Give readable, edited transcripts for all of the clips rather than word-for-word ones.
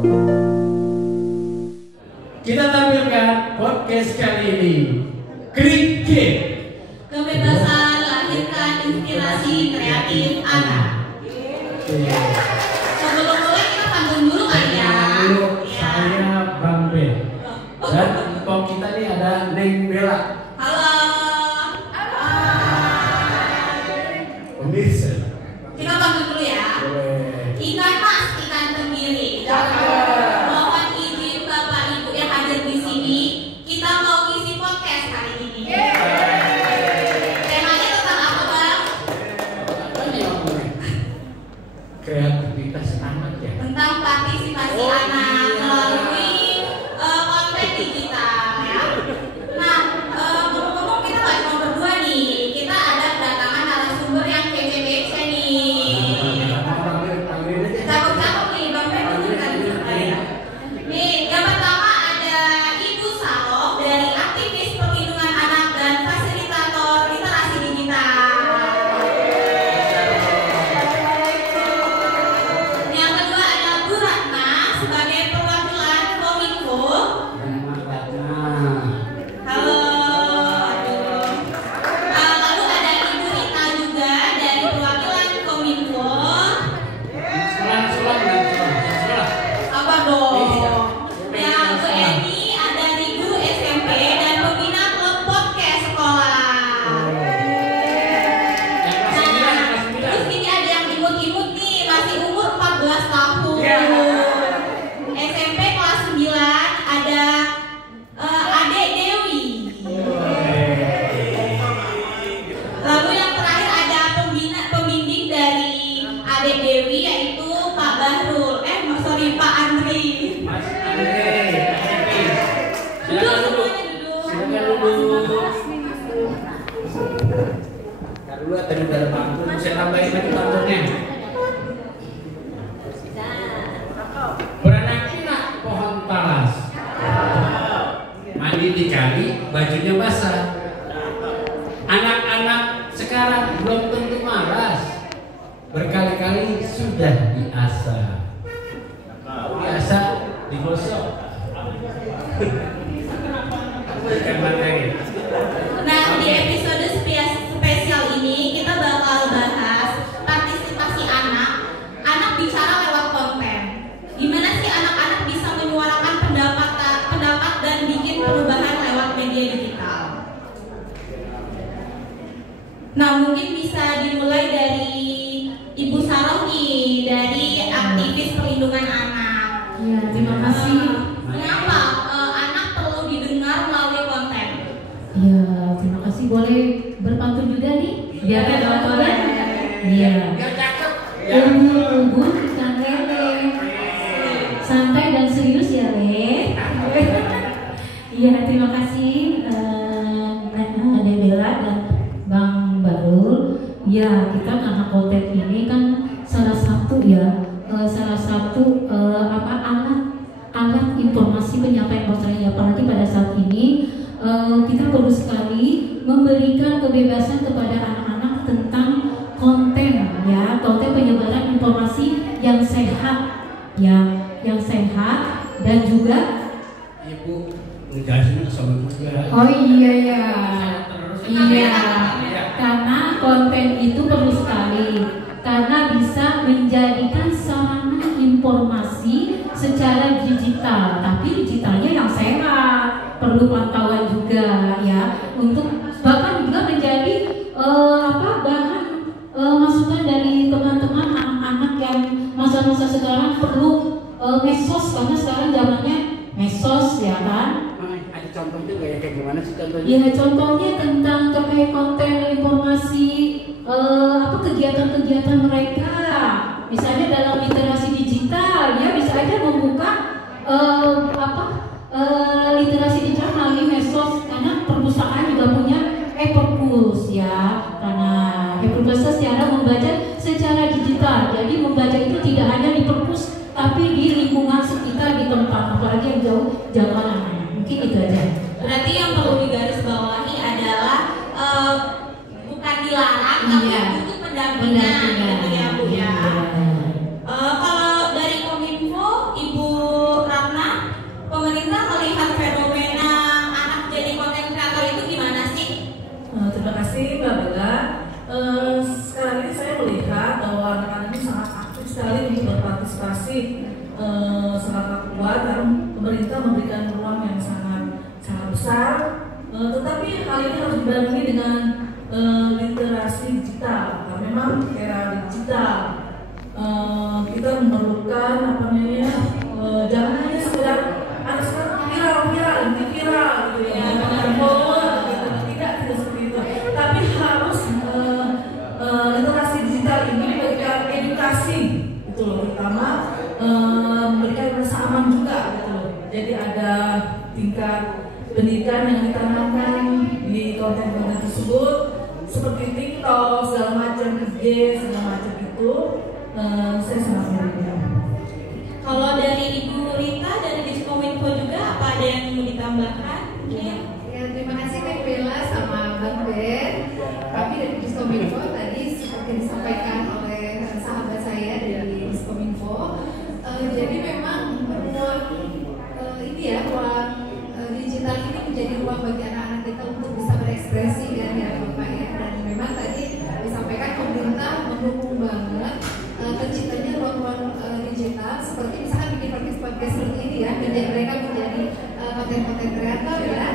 Kita tampilkan podcast kali ini, Kriket. Kebebasan lahirkan inspirasi kreatif anak. Sebelum mulai kita pantun dulu kali ya. Saya Bang Ben. Dan empok kita nih ada Neng Bella. Halo. Pemirsa. Kita pantun dulu ya. Ikan mas, ikan tenggiri. Mohon izin Bapak Ibu yang hadir di sini. Kita mau ngisi podcast hari ini. Temanya tentang apa, Bang? Kreativitas anak ya. Tentang partisipasi anak melalui konten digital ya. Nah, ngomong-ngomong kita nggak cuma berdua nih, kita ada kedatangan narasumber yang kece-kece nih. Cakep-cakep nih, Bang Ben tunjukkan dulu saya. Nih, yang pertama ada Ibu Saroh dari aktivis perlindungan anak dan fasilitator literasi digital. Yang kedua ada Bu Ratna sebagai perwakilan Kominfo. Halo. Aduh. Lalu ada Ibu Rita juga dari perwakilan Kominfo. Apa dong? Yang Bu Eni ada di guru SMP dan pembina klub podcast sekolah. Terus ini ada yang imut-imut nih, masih umur 14 tahun. SMP kelas 9 ada Adek Dewi. Lalu yang terakhir ada pembimbing dari Adek Dewi yaitu Pak Bahrul. Pak Andri. Duduk semuanya duduk. Dulu tadi udah ada pantun, saya tambahin lagi pantunnya. Beranak pinak pohon talas, mandi di kali, bajunya basah. Anak-anak sekarang belum tentu malas, berkali-kali sudah diasah. Biasa digosok. Nah, di episode spesial ini kita bakal bahas partisipasi anak. Anak bicara lewat konten. Gimana sih anak-anak bisa menyuarakan pendapat dan bikin perubahan lewat media digital? Nah, mungkin bisa dimulai dari Ibu Saroh nih, dari aktivis perlindungan anak. Ya, terima kasih. Kenapa anak perlu didengar melalui konten? Ya, terima kasih. Boleh berpantun juga nih? Biar ada tontonan. Iya. Biar cakep. Unggun ikan lele. Santai dan serius ya, Le. Iya, terima kasih Ade Bella dan Bang Barul. Ya, kita karena konten ini kan salah satu alat informasi penyampaian masyarakat, apalagi pada saat ini kita perlu sekali memberikan kebebasan kepada anak-anak tentang konten penyebaran informasi yang sehat yang sehat dan juga Ibu ngejelasin sama juga. oh iya ya Iya. karena konten itu perlu sekali karena bisa menjadikan sarana informasi secara digital, tapi digitalnya yang sehat, perlu pantauan juga ya, untuk bahkan juga menjadi bahan masukan dari teman-teman anak-anak yang masa-masa sekarang perlu medsos, karena sekarang zamannya medsos ya kan. Ada contoh juga ya, kayak gimana sih contohnya? Ya, contohnya tentang terkait konten informasi kegiatan-kegiatan mereka, misalnya dalam literasi digital, ya bisa aja membuka literasi digital melalui medsos, karena perpustakaan juga punya e-perpus ya, karena e-perpus secara membaca secara digital, jadi membaca itu tidak hanya di perpus tapi di lingkungan sekitar, di tempat, apalagi yang jauh mana. Mungkin itu aja. Berarti yang perlu digarisbawahi adalah bukan dilarang, tapi butuh pendampingan. partisipasi sangat kuat dan pemerintah memberikan ruang yang sangat besar. Tetapi hal ini harus dibarengi dengan literasi digital. Karena memang era digital kita memerlukan jangan hanya sekedar anak sekarang viral gitu ya, follower gitu. Tidak seperti itu. Tapi harus literasi digital ini memberikan edukasi gitu loh, terutama memberikan rasa aman juga gitu loh. Jadi ada tingkat pendidikan yang ditanamkan di konten-konten tersebut seperti TikTok, segala macam, IG, segala macam itu. Saya sangat mendukung. Kalau dari Ibu Rita dari Diskominfo juga apa ada yang mau ditambahkan? Ya, terima kasih Kak Bella sama Bang Ben. Kami dari Diskominfo tadi seperti disampaikan oleh sahabat saya dari Diskominfo. Jadi memang ruang digital ini menjadi ruang bagi anak-anak kita untuk bisa berekspresi kan ya Bapak ya. Dan memang tadi disampaikan pemerintah mendukung banget terciptanya ruang-ruang digital seperti misalkan bikin podcast seperti ini ya, mereka menjadi konten-konten kreator ya.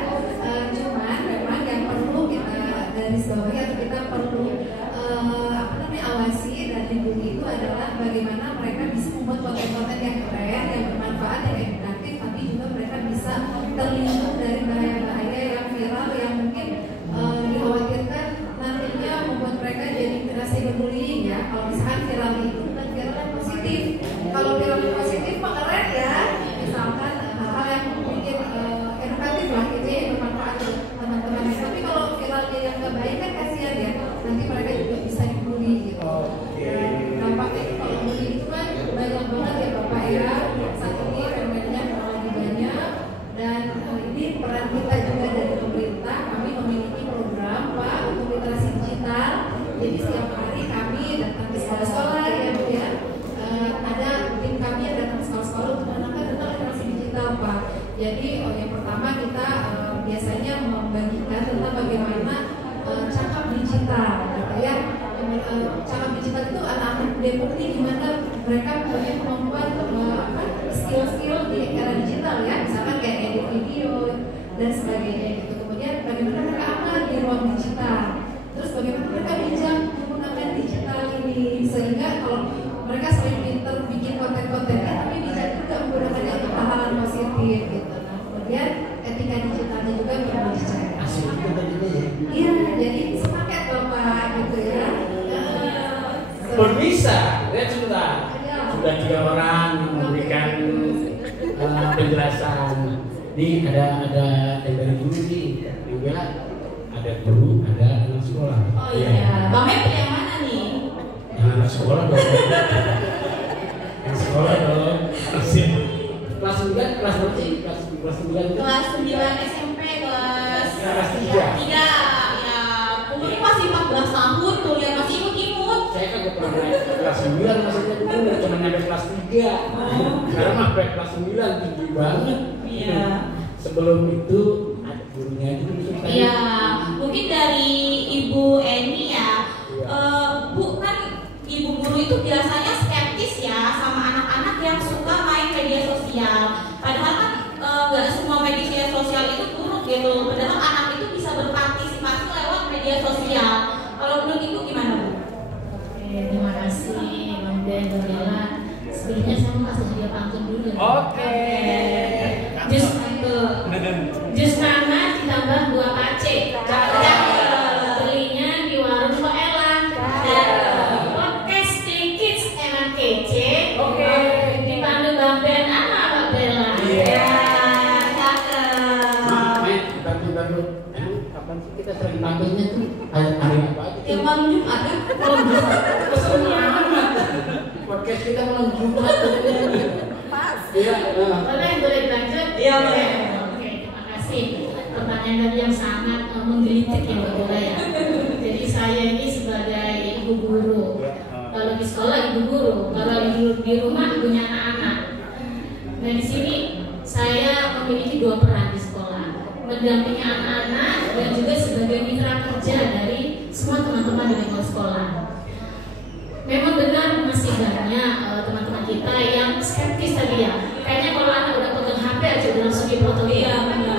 Cuman memang yang perlu kita dari bawahi atau kita perlu awasi dan lindungi itu adalah bagaimana mereka bisa membuat konten-konten yang keren, yang bermanfaat, yang edukatif, tapi juga mereka bisa terlindung dari bahaya-bahaya yang viral yang mungkin dikhawatirkan nantinya membuat mereka jadi cyberbullying ya. Kalau misalkan viral itu bukan viral yang positif. Kalau viral yang positif mah keren ya. Misalkan hal-hal yang mungkin edukatif lah gitu ya, yang bermanfaat untuk teman-teman. Tapi kalau viralnya yang nggak baik kan kasihan ya. Nanti mereka juga bisa dibully gitu. Dampaknya itu kalau bully itu kan banyak banget ya Bapak ya. Saat ini fenomenanya lagi banyak. Dan ini peran kita juga dari pemerintah. Kami memiliki program Pak untuk literasi digital. Jadi setiap hari kami datang ke sekolah-sekolah ya Bu ya. Ada tim kami yang datang ke sekolah-sekolah untuk menerangkan tentang literasi digital Pak. Jadi yang pertama kita biasanya membagikan tentang bagaimana cakap digital gitu ya. Cakap digital itu anak-anak Depok ini gimana mereka punya kemampuan skill-skill di era digital ya, misalkan kayak edit video dan sebagainya gitu. Kemudian bagaimana mereka aman di ruang digital, terus bagaimana mereka bijak menggunakan digital ini sehingga kalau mereka sering pinter bikin konten-kontennya tapi bijak juga menggunakannya untuk hal-hal positif gitu. Nah, kemudian etika digitalnya juga perlu dicari. Iya, jadi sepakat Bapak gitu ya. Bisa, lihat sebentar. Sudah 3 orang memberikan penjelasan. Ini ada yang dari guru nih, juga ada guru, ada anak sekolah. Oh iya, Bang Mep yang mana nih? Yang anak sekolah dong. Yang sekolah dong. Kelas 9, kelas berapa sih? Kelas 9 itu? Kelas 9 SMP, kelas 3. Ya, umurnya masih 14 tahun tuh, lihat masih imut-imut. Saya kan pernah kelas 9 maksudnya dulu, cuma nyampe kelas 3. Sekarang mah kelas 9 tinggi banget. Iya. Sebelum itu ada gurunya itu disuruh. Iya, mungkin dari Ibu Eni ya. Bu kan ibu guru itu biasanya skeptis ya sama anak-anak yang suka main media sosial. Padahal kan nggak semua media sosial itu buruk gitu. Padahal anak itu bisa berpartisipasi lewat media sosial. Kalau menurut Ibu gimana Bu? Terima kasih Bang Ben dan Bella. Sebenarnya saya mau kasih dia pantun dulu. Oke. Jus nanas ditambah buah pace. Belinya di warung kok elang. Podcast sedikit enak kece. Oke. Dipandu Bang Ben sama Mbak Bella. Iya. Cakep. Bantu. Emang kapan sih kita sering pantunnya tuh? Hari apa aja? Tiap malam Jumat kan? Keseruan amat. Podcast kita malam Jumat. Pas. Iya. Boleh dilanjut? Iya, boleh. Oke, terima kasih. Pertanyaan tadi yang sangat menggelitik ya Mbak Bella ya. Jadi saya ini sebagai ibu guru. Kalau di sekolah ibu guru, kalau di rumah ibunya anak-anak. Nah di sini saya memiliki 2 peran di sekolah, mendampingi anak-anak dan juga sebagai mitra kerja dari semua teman-teman di lingkungan sekolah. Memang benar masih banyak teman-teman kita ya. Kayaknya kalau anak udah pegang HP aja udah langsung dipotong. Iya,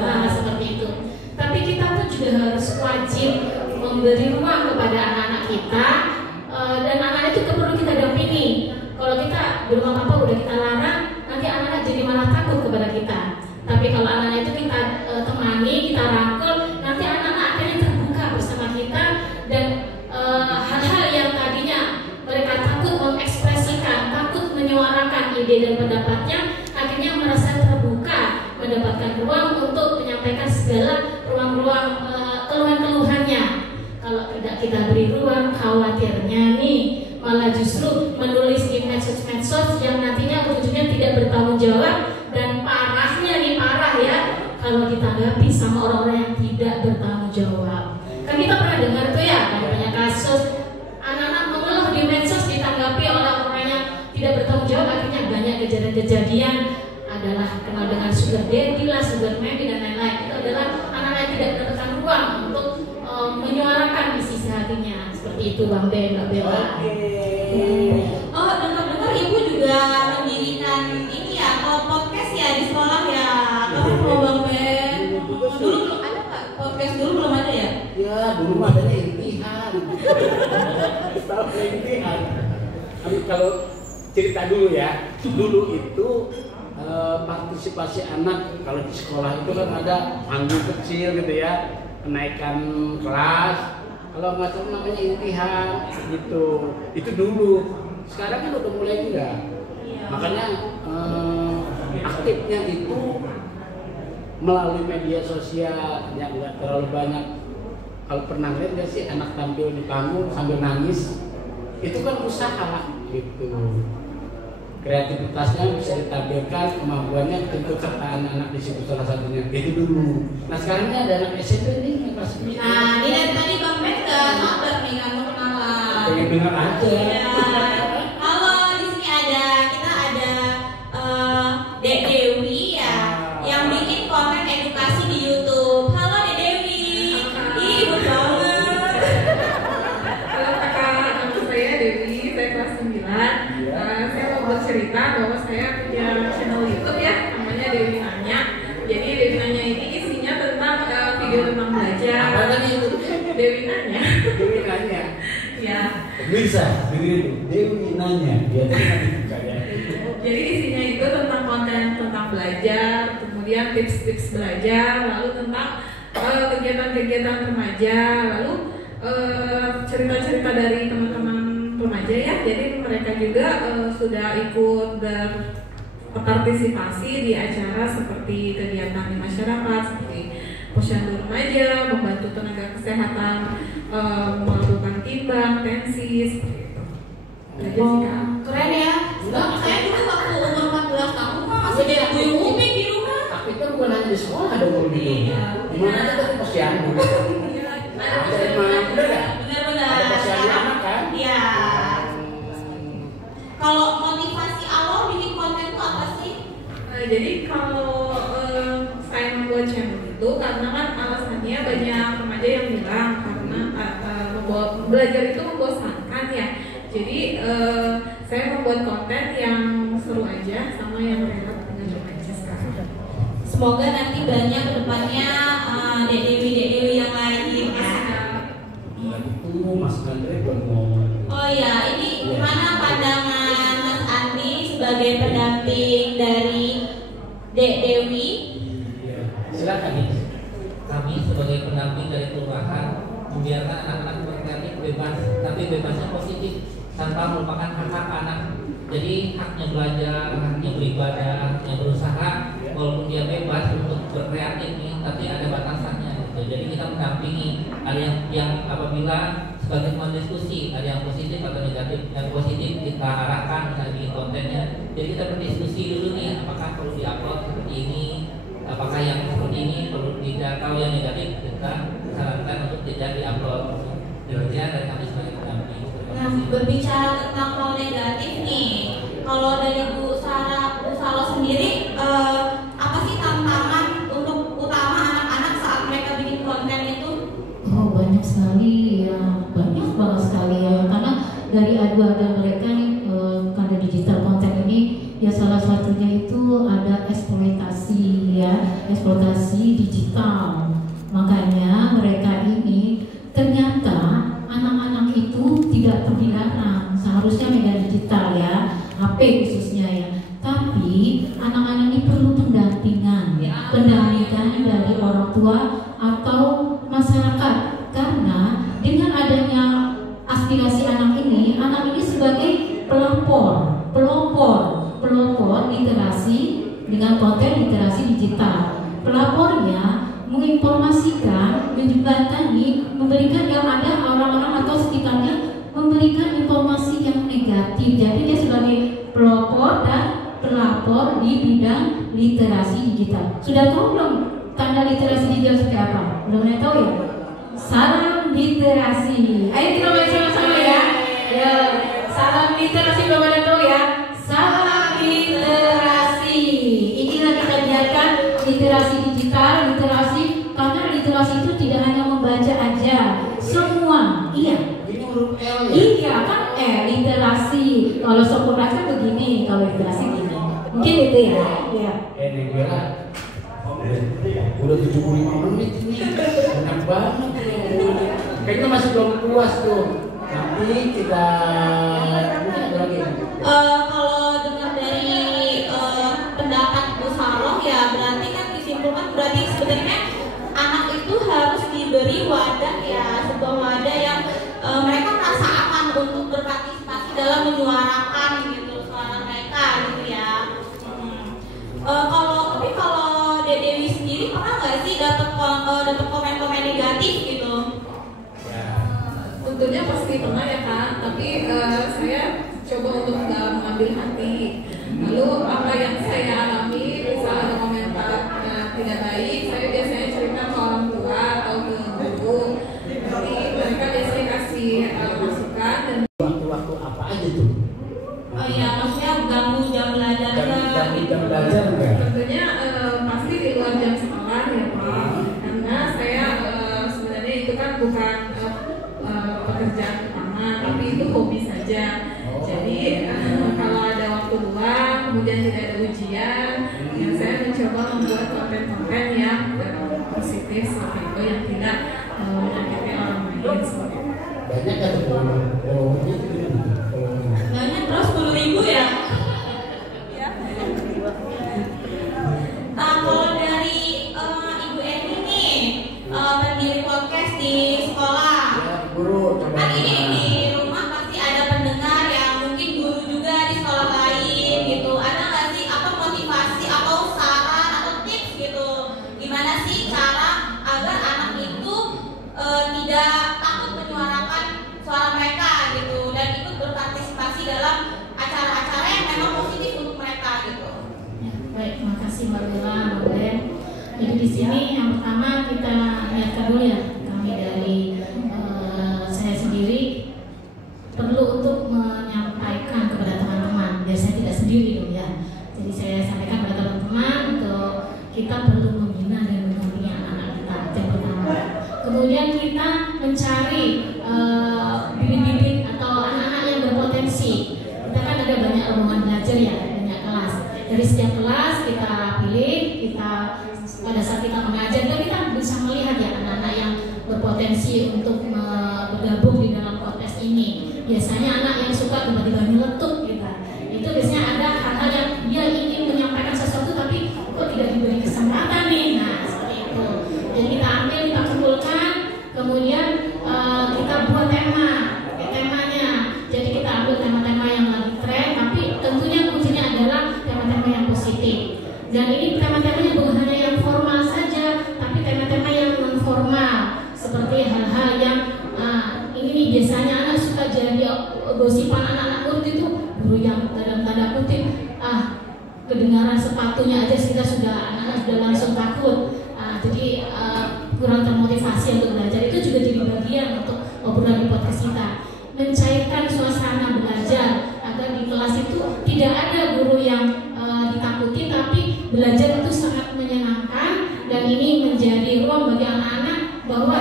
Nah, seperti itu. Tapi kita tuh juga harus wajib memberi ruang kepada anak-anak kita, dan anak-anak itu perlu kita dampingi. Kalau kita belum apa-apa udah kita larang, nanti anak-anak jadi malah takut kepada kita. Tapi kalau anak-anak itu kita temani, kita rangkul, nanti anak-anak akhirnya terbuka bersama kita, dan hal-hal yang tadinya mereka takut mengekspresikan, takut menyuarakan ide dan pendapatnya, akhirnya merasa terbuka, mendapatkan ruang untuk menyampaikan segala ruang-ruang keluhan-keluhannya. Kalau tidak kita beri ruang, khawatirnya nih malah justru menulis di medsos-medsos yang nantinya ujungnya tidak bertanggung jawab, dan parahnya nih, parah ya kalau ditanggapi sama orang-orang yang tidak bertanggung jawab. Kan kita pernah dengar tuh ya, ada banyak kasus anak-anak mengeluh di medsos ditanggapi oleh orang yang tidak bertanggung jawab, akhirnya banyak kejadian-kejadian adalah kenal dengan sugar daddy lah, sugar mommy dan lain-lain. Itu adalah anak-anak yang tidak mendapatkan ruang untuk menyuarakan isi hatinya. Seperti itu Bang Ben, Mbak Bella. Oh, dengar-dengar ibu juga mendirikan ini ya, podcast ya di sekolah ya. Keren loh Bang Ben. Dulu belum ada nggak podcast, dulu belum ada ya? Ya, dulu mah adanya intihan. Tahu intihan. Tapi kalau cerita dulu ya, dulu itu partisipasi anak kalau di sekolah itu kan ada panggung kecil gitu ya, kenaikan kelas. Kalau nggak salah namanya intihan gitu. Itu dulu. Sekarang kan udah mulai enggak. Makanya aktifnya itu melalui media sosial yang nggak terlalu banyak. Kalau pernah lihat nggak sih anak tampil di panggung sambil nangis, itu kan usaha gitu. Kreativitasnya bisa ditampilkan, kemampuannya, ikut sertaan anak di situ salah satunya. Itu dulu. Nah sekarang ini ada anak SMP nih yang kelas 9. Nah, ini dari tadi Bang Ben nggak sabar nih kan mau kenalan. Pengen dengar aja. Ya. Halo, di sini kita ada Dek Dewi ya, yang bikin konten edukasi di YouTube. Halo Dek Dewi. Ih, ibu banget. Halo kakak, nama saya Dewi, saya kelas 9. Saya mau bercerita bahwa saya punya channel YouTube ya, namanya Dewi Nanya. Jadi Dewi Nanya ini isinya tentang video tentang belajar. Apa tadi itu? Dewi Nanya. Dewi Nanya. Ya. Bisa, Dewi Nanya. Dia tuh nanti buka ya. Jadi isinya itu tentang konten tentang belajar, kemudian tips-tips belajar, lalu tentang kegiatan-kegiatan remaja, lalu cerita-cerita dari teman-teman remaja ya. Jadi mereka juga sudah ikut berpartisipasi di acara seperti kegiatan di masyarakat seperti posyandu remaja, membantu tenaga kesehatan melakukan timbang, tensi seperti itu. Jadi sih Kak. Keren ya. Bang, saya dulu waktu umur 14 tahun mah masih jadi buyung upik di rumah. Tapi kan bukan hanya di sekolah ada dulu di rumah. Di mana aja kan posyandu. Ada emang bener ya? Benar-benar. Ada posyandu anak kan? Iya. Kalau motivasi awal bikin konten itu apa sih? Jadi kalau saya membuat channel itu karena kan alasannya banyak remaja yang bilang karena belajar itu membosankan ya. Jadi saya membuat konten yang seru aja sama yang relate dengan remaja sekarang. Semoga nanti banyak kedepannya Dek Dewi yang lain ya. Lagi tunggu Mas Andre buat ngomong. Oh ya, ini gimana pandangan Mas Andi sebagai pendamping dari Dek Dewi? Silakan nih. Kami sebagai pendamping dari kelurahan membiarkan anak-anak berkreatif bebas, tapi bebasnya positif tanpa melupakan hak-hak anak. Jadi haknya belajar, haknya beribadah, haknya berusaha, walaupun dia bebas untuk berkreatif nih, tapi ada batasannya gitu. Jadi kita mendampingi ada yang apabila sebagai teman diskusi, ada yang positif atau negatif. Yang positif kita arahkan misalnya bikin kontennya. Jadi kita berdiskusi dulu nih, apakah perlu diupload seperti ini, apakah yang seperti ini perlu tidak, kalau yang negatif kita sarankan untuk tidak diupload. Demikian dari kami sebagai pendamping. Nah, berbicara tentang hal negatif nih, kalau dari Bu Salo sendiri, apa sih tantangan untuk utama anak-anak saat mereka bikin konten itu? Oh banyak sekali ya, banyak banget sekali ya. Karena dari adu-adu mereka nih, karena digital konten ini ya salah satunya itu ada eksploitasi ya, eksploitasi digital. Makanya mereka ini ternyata anak-anak itu tidak terdilarang, seharusnya media digital ya, HP khususnya ya. Tapi anak-anak ini perlu pendampingan dari orang tua atau masyarakat, karena dengan adanya aspirasi anak ini sebagai pelopor literasi dengan konten literasi digital. Pelapornya menginformasikan, menjembatani, memberikan yang ada orang-orang atau sekitarnya memberikan informasi yang negatif. Jadi dia sebagai pelopor dan pelapor di bidang literasi digital. Sudah tahu belum tanda literasi digital seperti apa? Belum tahu ya? Salam literasi. Ayo kita baca sama-sama ya. Ya, salam literasi belum ada tahu ya? Salam literasi. Inilah kita biarkan literasi digital, literasi, karena literasi itu tidak hanya membaca aja, semua. Iya. Ini huruf L ya? Iya kan literasi. Kalau sempurna kan begini, kalau literasi gini. Mungkin itu ya. Ya. Neng Bella udah 75 menit ini. Enak banget ya. Kayaknya masih belum puas tuh. Nanti kita mungkin ada lagi. Kalau dengar dari pendapat Bu Saroh ya berarti kan disimpulkan berarti sebenarnya anak itu harus diberi wadah ya, sebuah wadah yang mereka merasa aman untuk berpartisipasi dalam menyuarakan gitu suara mereka gitu ya. Kalau Dewi sendiri pernah nggak sih dapat komen-komen negatif gitu? Tentunya pasti pernah ya Kak, tapi saya coba untuk nggak mengambil hati. Lalu apa yang saya alami, misal ada komentar tidak baik, saya biasanya cerita ke orang tua atau ke guru. Nanti mereka biasanya kasih masukan dan Waktu-waktu apa aja tuh? Oh iya, maksudnya ganggu jam belajar Jam belajar enggak? tentunya pasti di luar jam sekolah ya Pak. Karena saya sebenarnya itu kan bukan pekerjaan utama, tapi itu hobi saja. Jadi kalau ada waktu luang, kemudian tidak ada ujian, ya saya mencoba membuat konten-konten yang positif seperti itu, yang tidak menyakiti orang lain seperti itu. Banyak kan followernya? banyak terus 10.000 ya. Nah, kalau dari Ibu Eni nih, pendiri podcast di sekolah. Ya, guru coba. Kan ini di rumah pasti ada pendengar yang mungkin guru juga di sekolah lain gitu. Ada nggak sih apa motivasi atau saran atau tips gitu? Gimana sih cara agar anak itu tidak takut menyuarakan suara mereka gitu dan ikut berpartisipasi dalam acara-acara yang memang positif untuk mereka gitu? Ya, baik, terima kasih Mbak Bella, Mbak Ben. Jadi di sini yang pertama kita lihatkan dulu ya, kami dari saya sendiri perlu untuk menyampaikan kepada teman-teman, biar saya tidak sendiri dong ya. Jadi saya sampaikan kepada teman-teman untuk kita perlu membina dan mendampingi anak-anak kita, yang pertama. Kemudian kita mencari bibit-bibit atau anak-anak yang berpotensi. Kita kan ada banyak rombongan belajar ya, banyak kelas. Dari setiap kelas kita pilih, pada saat kita mengajar kita bisa melihat ya anak-anak yang berpotensi untuk bergabung di dalam kontes ini. Biasanya anak yang suka tiba-tiba nyeletuk gitu. Itu biasanya ada hal-hal yang dia ingin menyampaikan sesuatu tapi kok tidak diberi kesempatan nih. Nah, seperti itu. Jadi kita ambil, kita kumpulkan, kemudian kita buat temanya. Jadi kita ambil tema-tema yang lagi tren, tapi tentunya kuncinya adalah tema-tema yang positif. Dan ini tema-temanya bukan hanya yang formal saja, tapi tema-tema yang non formal, seperti hal-hal yang ini nih biasanya anak suka jadi gosipan anak-anak murid itu, guru yang dalam tanda kutip kedengaran sepatunya aja kita anak-anak sudah langsung takut. Jadi kurang termotivasi untuk belajar. Itu juga jadi bagian untuk obrolan di podcast kita, mencairkan suasana belajar agar di kelas itu tidak ada guru yang ditakuti, tapi belajar itu sangat menyenangkan dan ini menjadi ruang bagi anak-anak bahwa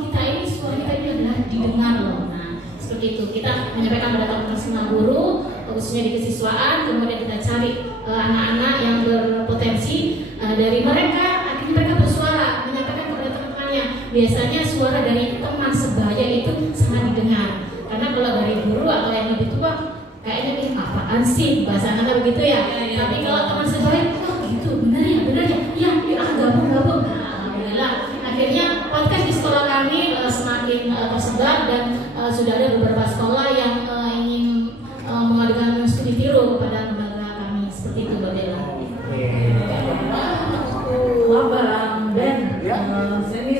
kita ini suara kita ini adalah didengar loh. Nah, seperti itu kita menyampaikan pada teman-teman semua guru khususnya di kesiswaan, kemudian kita cari anak-anak yang berpotensi, dari mereka akhirnya mereka bersuara menyatakan kepada teman-temannya. Biasanya suara dari teman sebaya itu sangat didengar, karena kalau dari guru atau yang lebih tua kayaknya ini apaan sih, bahasa anak begitu ya. Tapi kalau teman sebaya, oh gitu, benar ya, ya gabung. Nah, alhamdulillah akhirnya podcast di sekolah kami semakin tersebar dan sudah ada beberapa sekolah yang ingin mengadakan studi tiru kepada lembaga kami, seperti itu Mbak Bella. Bang Ben, saya ini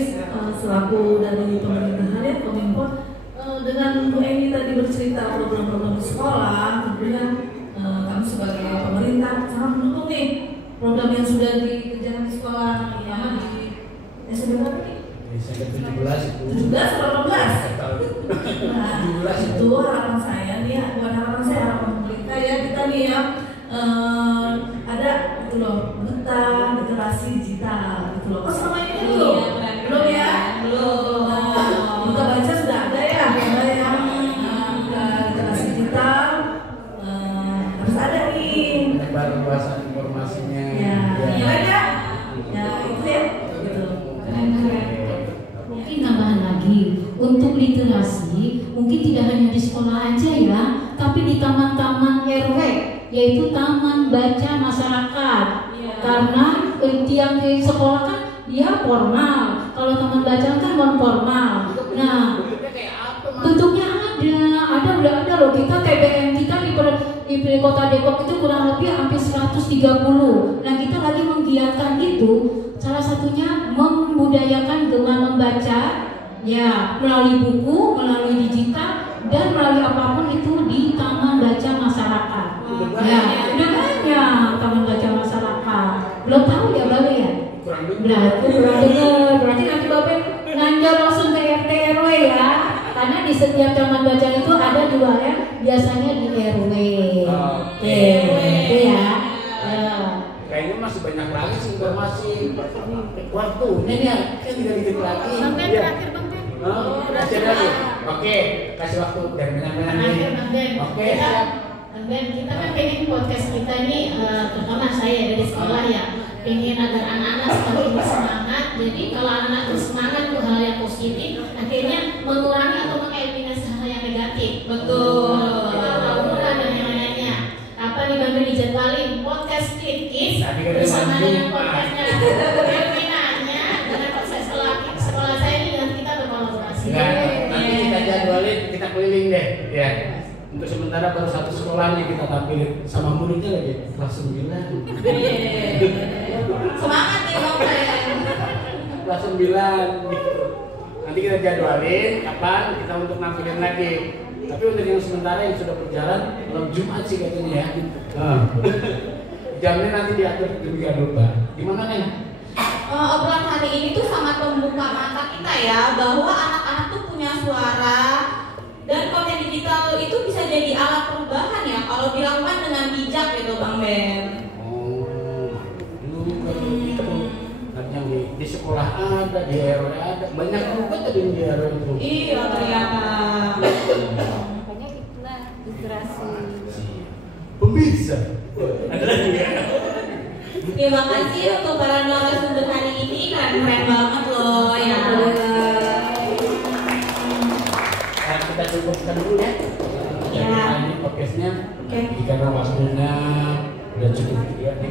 selaku dari pemerintahan ya Kominfo, dengan Bu Eni tadi bercerita program-program di sekolah, tentunya kami sebagai pemerintah sangat mendukung nih program yang sudah dikerjakan di sekolah, terutama di SMP berapa nih? SMP 17 atau 18? Nah, itu harapan saya nih, bukan harapan saya, harapan pemerintah ya, kita nih ya ada itu loh, duta literasi digital gitu loh. Oh selama ini belum? Belum ya? Belum. Duta baca sudah ada ya? Ya. Duta literasi digital harus ada nih. Baru bahasa informasinya. Ya, ya. Ya itu ya. Gitu. Mungkin tambahan lagi untuk literasi, mungkin tidak hanya di sekolah aja ya, tapi di taman-taman RW, yaitu taman baca masyarakat. Karena tiang di sekolah kan dia formal, kalau taman bacaan kan non formal. Nah, bentuknya udah ada loh. Kita TBM kita di Kota Depok itu kurang lebih hampir 130. Nah, kita lagi menggiatkan itu, salah satunya membudayakan gemar membaca, ya melalui buku, melalui digital, dan melalui apapun itu di taman baca masyarakat. Ya, udah banyak taman baca masyarakat. Belum tahu ya Babe ya? Berarti nanti Babe nanjak langsung ke RT RW ya. Karena di setiap taman baca itu ada 2 ya, biasanya di RW. Oke, itu ya. Kayaknya masih banyak lagi sih informasi. Waktunya nih ya, kan tidak dikit lagi. Bang Ben terakhir Bang Ben. Kasih lagi. Oke, kasih waktu dan benar-benar Terakhir Bang Ben. Oke, siap. Bang Ben, kita kan pengen podcast kita ini, terutama saya dari sekolah ya, pengen agar anak-anak semakin bersemangat. Jadi kalau anak-anak bersemangat itu hal yang positif, akhirnya mengurangi atau mengeliminasi hal yang negatif. Betul. Aura dan yang lainnya. Apa nih Bang Ben dijadwalin podcast Kids bersama dengan podcastnya Elvinanya dengan proses sekolah saya ini, dan kita berkolaborasi. Nanti kita jadwalin, kita keliling deh, ya. Untuk sementara baru 1 sekolahnya kita tampilin sama muridnya lagi kelas 9. Semangat nih Bang Ben. Kelas 9 gitu. Nanti kita jadwalin kapan kita untuk nampilin lagi. Tapi untuk yang sementara yang sudah berjalan malam Jumat sih katanya ya. Jamnya nanti diatur demikian rupa. Gimana nih? Obrolan hari ini tuh sangat membuka mata kita ya, bahwa anak-anak tuh punya suara, dan konten digital itu bisa jadi alat perubahan ya kalau dilakukan dengan bijak gitu Bang Ben. Yang di sekolah ada, di RW ada, banyak juga tadi di RW itu. Iya ternyata. Makanya itulah literasi. Pemirsa, ada lagi ya? Terima kasih untuk para narasumber hari ini, keren banget loh ya. Kita cukupkan dulu ya. Ya. Ini podcastnya. Oke. Karena waktunya udah cukup juga nih.